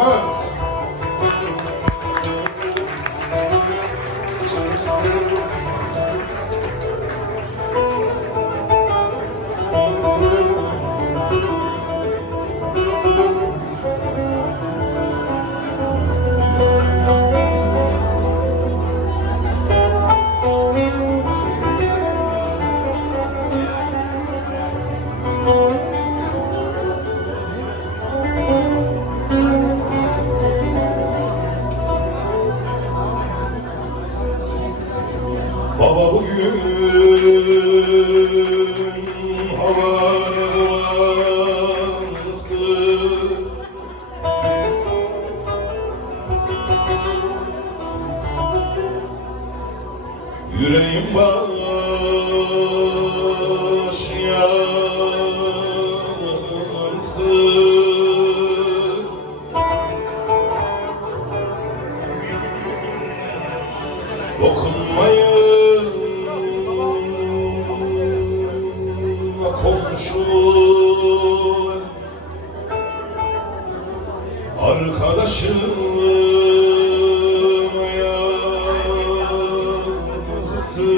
olmaz. Baba bugün hava ne bulanıktı. Yüreğim baş yaktı. Dokunmayın komşular, arkadaşım yazıktı.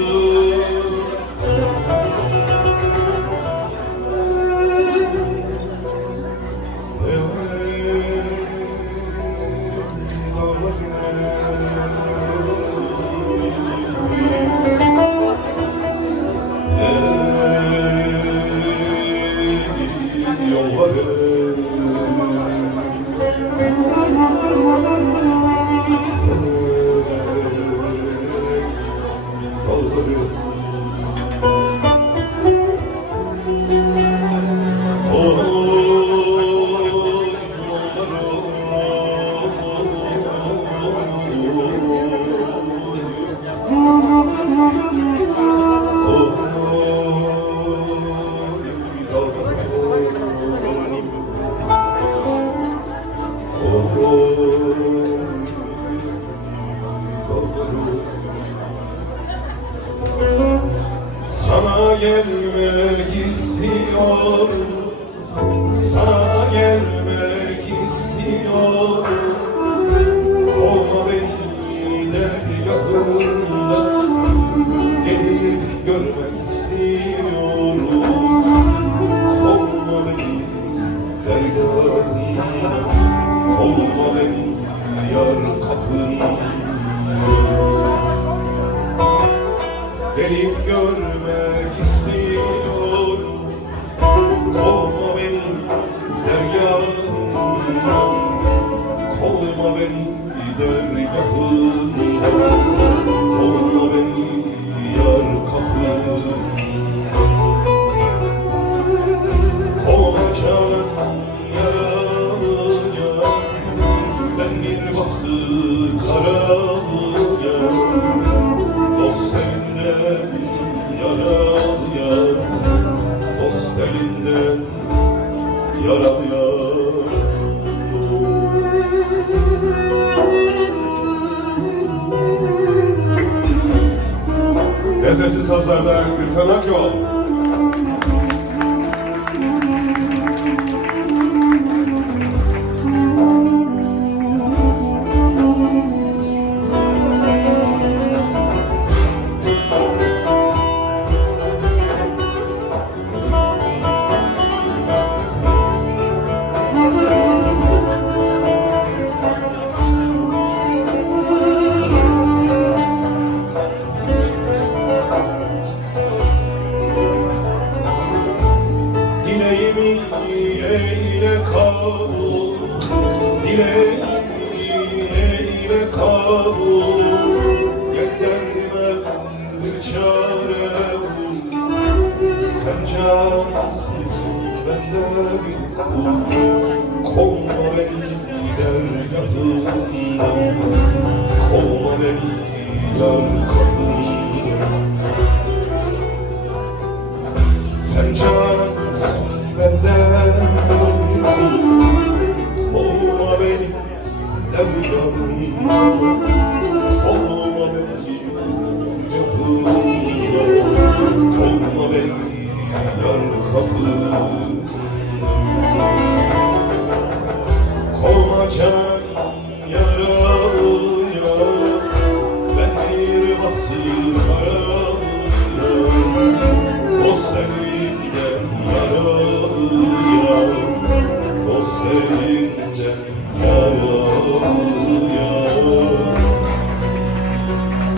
Sana gelmek istiyorum, sana gelmek istiyorum. Olma beni dergahında, gelip görmek istiyorum. Olma beni dergahında, olma beni yar kapında. Gelip görmek istiyorum. Kovma beni dergahından, kovma beni dergahından, kovma beni yar kapından. Kovma canan yaralıya, ben bir bahtı karalıya. Dost elinden yaralıya, dost elinden yaralıya. Nefesi sazlarda Gürkan Akyol. Dileğimi eyle kabul, dileğimi eyle kabul. Gel derdime bir çare bul. Sen cansın, ben de bir kul. Kovma beni dergahından, kovma beni yar kapından. Sen cansın, benden bir kul. Kovma beni dergahından.